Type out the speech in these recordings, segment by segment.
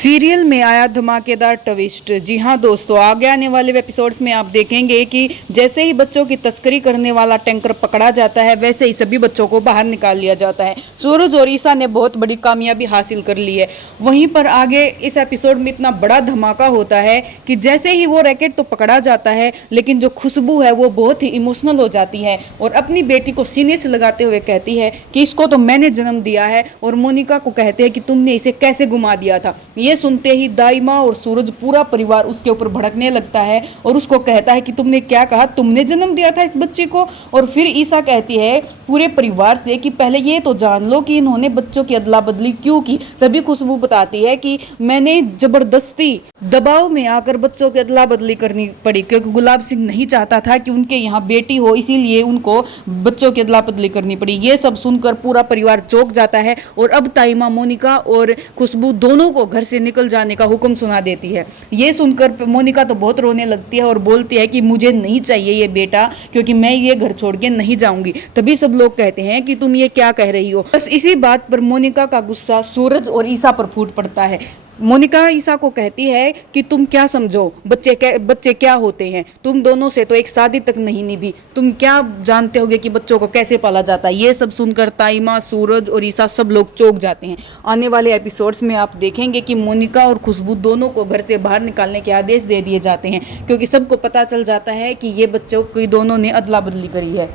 Serial में आया धमाकेदार ट्विस्ट। जी हाँ दोस्तों, आगे आने वाले एपिसोड्स में आप देखेंगे कि जैसे ही बच्चों की तस्करी करने वाला टैंकर पकड़ा जाता है, वैसे ही सभी बच्चों को बाहर निकाल लिया जाता है। सूरज और ईसा ने बहुत बड़ी कामयाबी हासिल कर ली है। वहीं पर आगे इस एपिसोड में इतना बड़ा धमाका होता है कि जैसे ही वो रैकेट तो पकड़ा जाता है, लेकिन जो खुशबू है वो बहुत ही इमोशनल हो जाती है और अपनी बेटी को सीने से लगाते हुए कहती है कि इसको तो मैंने जन्म दिया है, और मोनिका को कहते हैं कि तुमने इसे कैसे गुमा दिया था। ये सुनते ही दाइमा और सूरज पूरा परिवार उसके ऊपर भड़कने लगता है और उसको कहता है कि तुमने क्या कहा, तुमने जन्म दिया था इस बच्चे को। और फिर ईसा कहती है पूरे परिवार से कि पहले ये तो जान लो कि इन्होंने बच्चों की अदला बदली क्यों की। तभी खुशबू बताती है कि मैंने जबरदस्ती दबाव में आकर बच्चों की अदला बदली करनी पड़ी, क्योंकि गुलाब सिंह नहीं चाहता था कि उनके यहाँ बेटी हो, इसीलिए उनको बच्चों की अदला बदली करनी पड़ी। ये सब सुनकर पूरा परिवार चौंक जाता है और अब ताइमा मोनिका और खुशबू दोनों को घर से निकल जाने का हुक्म सुना देती है। ये सुनकर मोनिका तो बहुत रोने लगती है और बोलती है कि मुझे नहीं चाहिए ये बेटा, क्योंकि मैं ये घर छोड़ के नहीं जाऊंगी। तभी सब लोग कहते हैं कि तुम ये क्या कह रही हो। बस इसी बात पर मोनिका का गुस्सा सूरज और ईसा पर फूट पड़ता है। मोनिका ईसा को कहती है कि तुम क्या समझो, बच्चे क्या होते हैं, तुम दोनों से तो एक शादी तक नहीं निभी, तुम क्या जानते होगे कि बच्चों को कैसे पाला जाता है। ये सब सुनकर ताइमा, सूरज और ईसा सब लोग चौंक जाते हैं। आने वाले एपिसोड्स में आप देखेंगे कि मोनिका और खुशबू दोनों को घर से बाहर निकालने के आदेश दे दिए जाते हैं, क्योंकि सबको पता चल जाता है कि ये बच्चों की दोनों ने अदला बदली करी है।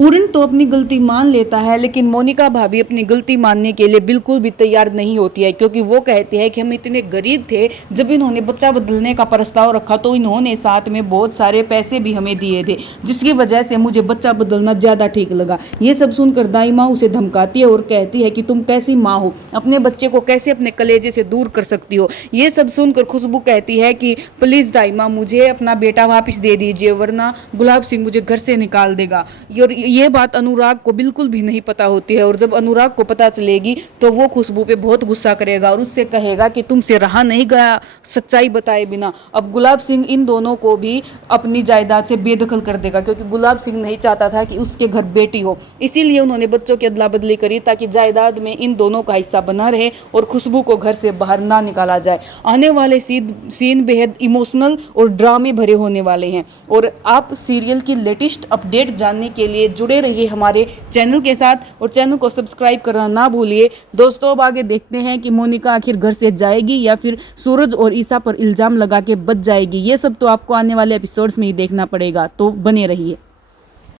पूरन तो अपनी गलती मान लेता है, लेकिन मोनिका भाभी अपनी गलती मानने के लिए बिल्कुल भी तैयार नहीं होती है, क्योंकि वो कहती है कि हम इतने गरीब थे, जब इन्होंने बच्चा बदलने का प्रस्ताव रखा तो इन्होंने साथ में बहुत सारे पैसे भी हमें दिए थे, जिसकी वजह से मुझे बच्चा बदलना ज़्यादा ठीक लगा। ये सब सुनकर दाई माँ उसे धमकाती है और कहती है कि तुम कैसी माँ हो, अपने बच्चे को कैसे अपने कलेजे से दूर कर सकती हो। ये सब सुनकर खुशबू कहती है कि प्लीज़ दाई माँ, मुझे अपना बेटा वापस दे दीजिए, वरना गुलाब सिंह मुझे घर से निकाल देगा। ये बात अनुराग को बिल्कुल भी नहीं पता होती है, और जब अनुराग को पता चलेगी तो वो खुशबू पे बहुत गुस्सा करेगा और उससे कहेगा कि तुमसे रहा नहीं गया सच्चाई बताए बिना। अब गुलाब सिंह इन दोनों को भी अपनी जायदाद से बेदखल कर देगा, क्योंकि गुलाब सिंह नहीं चाहता था कि उसके घर बेटी हो, इसीलिए उन्होंने बच्चों की अदला बदली करी ताकि जायदाद में इन दोनों का हिस्सा बना रहे और खुशबू को घर से बाहर ना निकाला जाए। आने वाले सीन बेहद इमोशनल और ड्रामे भरे होने वाले हैं, और आप सीरियल की लेटेस्ट अपडेट जानने के लिए जुड़े रहिए हमारे चैनल के साथ, और चैनल को सब्सक्राइब करना ना भूलिए। दोस्तों, अब आगे देखते हैं कि मोनिका आखिर घर से जाएगी या फिर सूरज और ईसा पर इल्जाम लगा के बच जाएगी। ये सब तो आपको आने वाले एपिसोड्स में ही देखना पड़ेगा, तो बने रहिए।